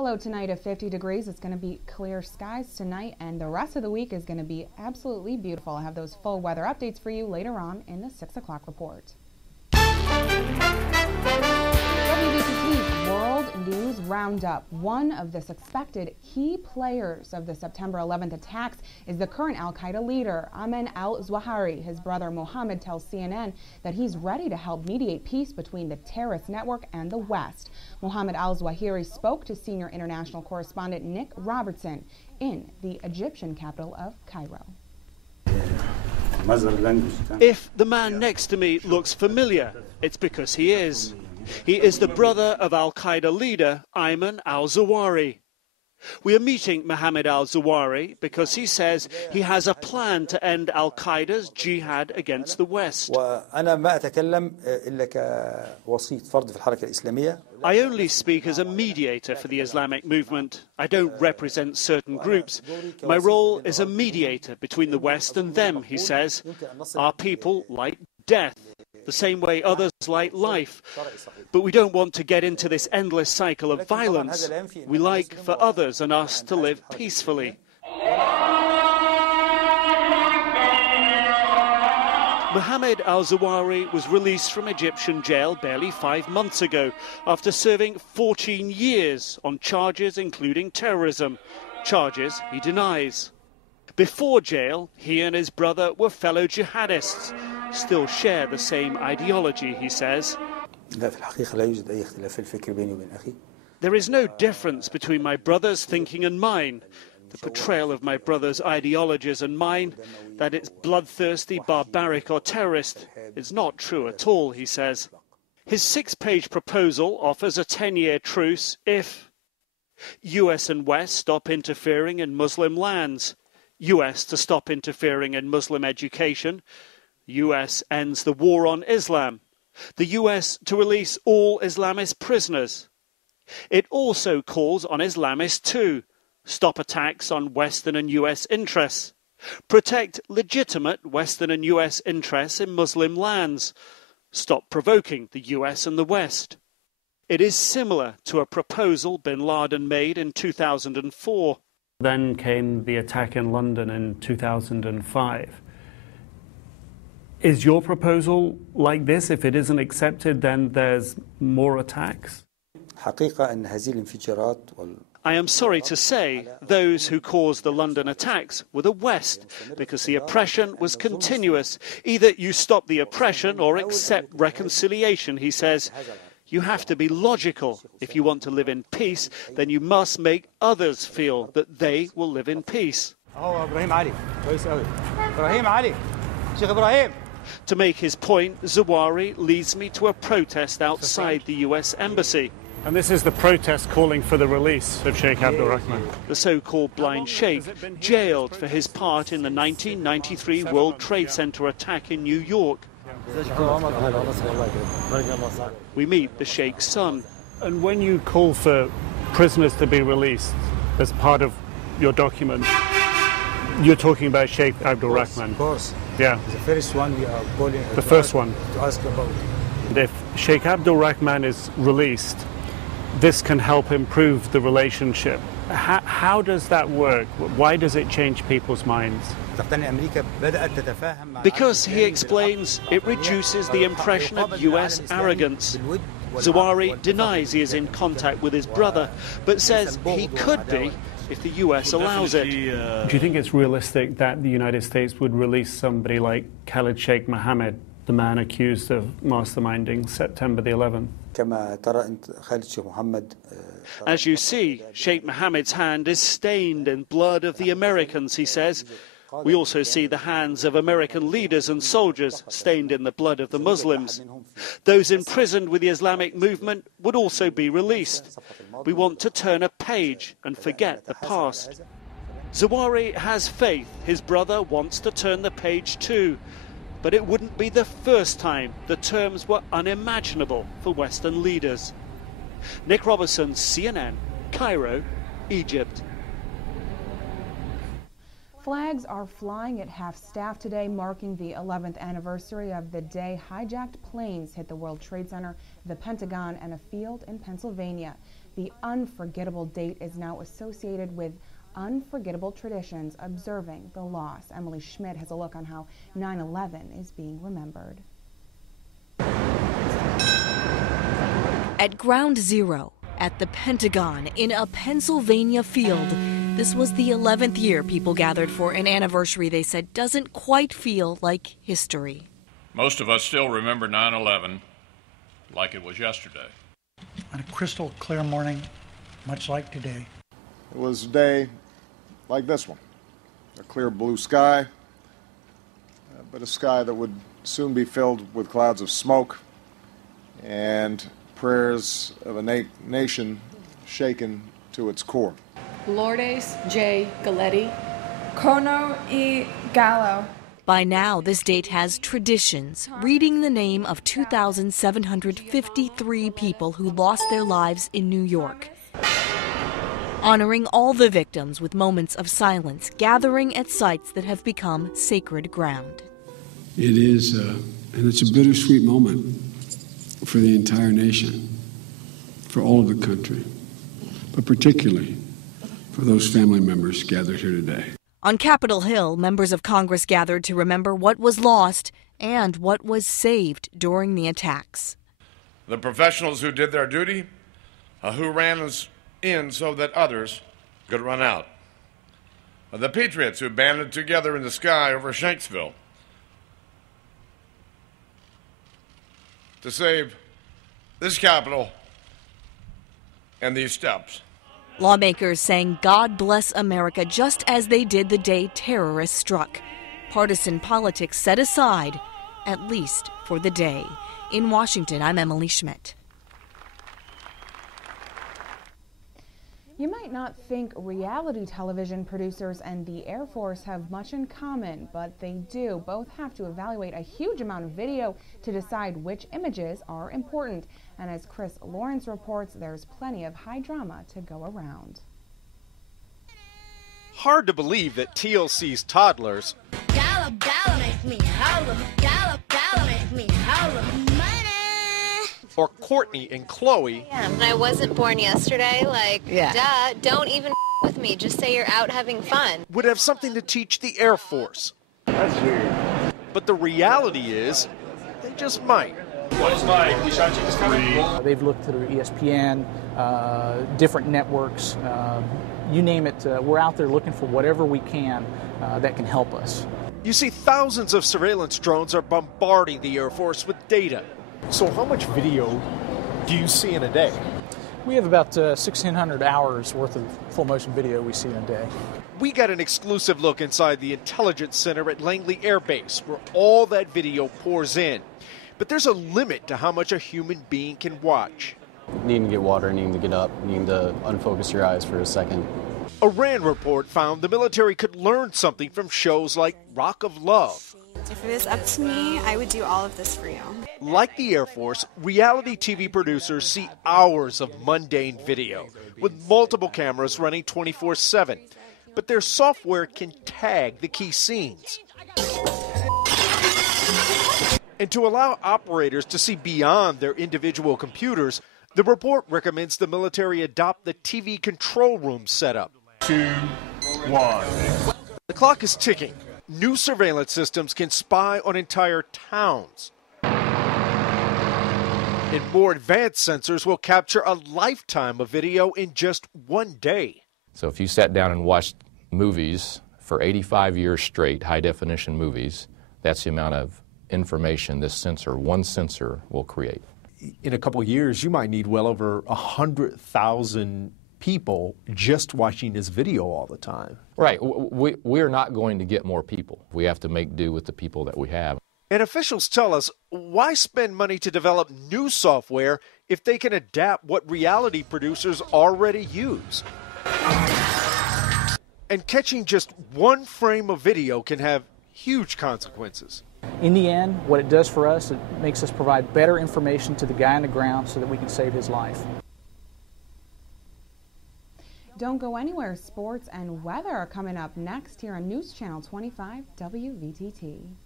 A low tonight of 50 degrees. It's going to be clear skies tonight, and the rest of the week is going to be absolutely beautiful. I'll have those full weather updates for you later on in the 6 o'clock report. WBTV's World News Roundup. One of the suspected key players of the September 11th attacks is the current al-Qaeda leader, Ayman al-Zawahiri. His brother Mohammed tells CNN that he's ready to help mediate peace between the terrorist network and the West. Mohammed al-Zawahiri spoke to senior international correspondent Nick Robertson in the Egyptian capital of Cairo. If the man next to me looks familiar, it's because he is. He is the brother of al-Qaeda leader Ayman al-Zawahiri. We are meeting Mohammed al-Zawahiri because he says he has a plan to end al-Qaeda's jihad against the West. I only speak as a mediator for the Islamic movement. I don't represent certain groups. My role is a mediator between the West and them, he says. Our people like death, the same way others like life. But we don't want to get into this endless cycle of violence. We like for others and us to live peacefully. Mohammed al-Zawahiri was released from Egyptian jail barely 5 months ago after serving 14 years on charges including terrorism, charges he denies. Before jail, he and his brother were fellow jihadists, still share the same ideology, he says. There is no difference between my brother's thinking and mine. The portrayal of my brother's ideologies and mine, that it's bloodthirsty, barbaric or terrorist, is not true at all, he says. His 6-page proposal offers a 10-year truce if US and West stop interfering in Muslim lands, US to stop interfering in Muslim education, US ends the war on Islam, the US to release all Islamist prisoners. It also calls on Islamists too. Stop attacks on Western and US interests. Protect legitimate Western and US interests in Muslim lands. Stop provoking the US and the West. It is similar to a proposal bin Laden made in 2004. Then came the attack in London in 2005. Is your proposal like this? If it isn't accepted, then there's more attacks? I am sorry to say those who caused the London attacks were the West, because the oppression was continuous. Either you stop the oppression or accept reconciliation, he says. You have to be logical. If you want to live in peace, then you must make others feel that they will live in peace. To make his point, Zawahiri leads me to a protest outside the US Embassy. And this is the protest calling for the release of Sheikh Abdul Rahman. The so-called blind sheikh, jailed for his part in the 1993 World Trade Center attack in New York. We meet the sheikh's son. And when you call for prisoners to be released as part of your document, you're talking about Sheikh Abdul Rahman. Of course. Yeah. The first one we are calling. The first one. To ask about. And if Sheikh Abdul Rahman is released, this can help improve the relationship. How does that work? Why does it change people's minds? Because, he explains, it reduces the impression of US arrogance. Zawahiri denies he is in contact with his brother, but says he could be if the US allows it. Do you think it's realistic that the United States would release somebody like Khalid Sheikh Mohammed, the man accused of masterminding September the 11th? As you see, Sheikh Mohammed's hand is stained in blood of the Americans, he says. We also see the hands of American leaders and soldiers stained in the blood of the Muslims. Those imprisoned with the Islamic movement would also be released. We want to turn a page and forget the past. Zawahiri has faith his brother wants to turn the page too. But it wouldn't be the first time the terms were unimaginable for Western leaders. Nick Robertson, CNN, Cairo, Egypt. Flags are flying at half-staff today, marking the 11th anniversary of the day hijacked planes hit the World Trade Center, the Pentagon, and a field in Pennsylvania. The unforgettable date is now associated with unforgettable traditions observing the loss. Emily Schmidt has a look on how 9/11 is being remembered. At Ground Zero, at the Pentagon, in a Pennsylvania field, this was the 11th year people gathered for an anniversary they said doesn't quite feel like history. Most of us still remember 9/11 like it was yesterday. On a crystal clear morning, much like today. It was a day like this one, a clear blue sky, but a sky that would soon be filled with clouds of smoke and prayers of a nation shaken to its core. Lourdes J. Galletti. Kono E. Gallo. By now, this date has traditions, reading the name of 2,753 people who lost their lives in New York. Honoring all the victims with moments of silence, gathering at sites that have become sacred ground. It is, and it's a bittersweet moment for the entire nation, for all of the country, but particularly for those family members gathered here today. On Capitol Hill, members of Congress gathered to remember what was lost and what was saved during the attacks. The professionals who did their duty, who ran in so that others could run out. The patriots who banded together in the sky over Shanksville to save this Capitol and these steps. Lawmakers sang God Bless America just as they did the day terrorists struck. Partisan politics set aside, at least for the day. In Washington, I'm Emily Schmidt. You might not think reality television producers and the Air Force have much in common, but they do. Both have to evaluate a huge amount of video to decide which images are important. And as Chris Lawrence reports, there's plenty of high drama to go around. Hard to believe that TLC's toddlers Gallop, gallop, make me holler. Gallop, gallop, make me holler. or Courtney and Chloe. Yeah, but I wasn't born yesterday. Duh. Don't even with me. Just say you're out having fun. Would have something to teach the Air Force. That's weird. But the reality is, they just might. What's my is coming? They've looked through ESPN, different networks, you name it. We're out there looking for whatever we can that can help us. You see, thousands of surveillance drones are bombarding the Air Force with data. So how much video do you see in a day? We have about 1,600 hours worth of full motion video we see in a day. We got an exclusive look inside the Intelligence Center at Langley Air Base, where all that video pours in. But there's a limit to how much a human being can watch. Needing to get water, needing to get up, needing to unfocus your eyes for a second. A RAND report found the military could learn something from shows like Rock of Love. If it was up to me, I would do all of this for you. Like the Air Force, reality TV producers see hours of mundane video with multiple cameras running 24/7. But their software can tag the key scenes. And to allow operators to see beyond their individual computers, the report recommends the military adopt the TV control room setup. 2, 1. The clock is ticking. New surveillance systems can spy on entire towns. And more advanced sensors will capture a lifetime of video in just one day. So if you sat down and watched movies for 85 years straight, high-definition movies, that's the amount of information this sensor, one sensor, will create. In a couple of years, you might need well over 100,000 people just watching this video all the time. Right. We're not going to get more people. We have to make do with the people that we have. And officials tell us, why spend money to develop new software if they can adapt what reality producers already use? And catching just one frame of video can have huge consequences. In the end, what it does for us, it makes us provide better information to the guy on the ground so that we can save his life. Don't go anywhere. Sports and weather are coming up next here on News Channel 25 WVTT.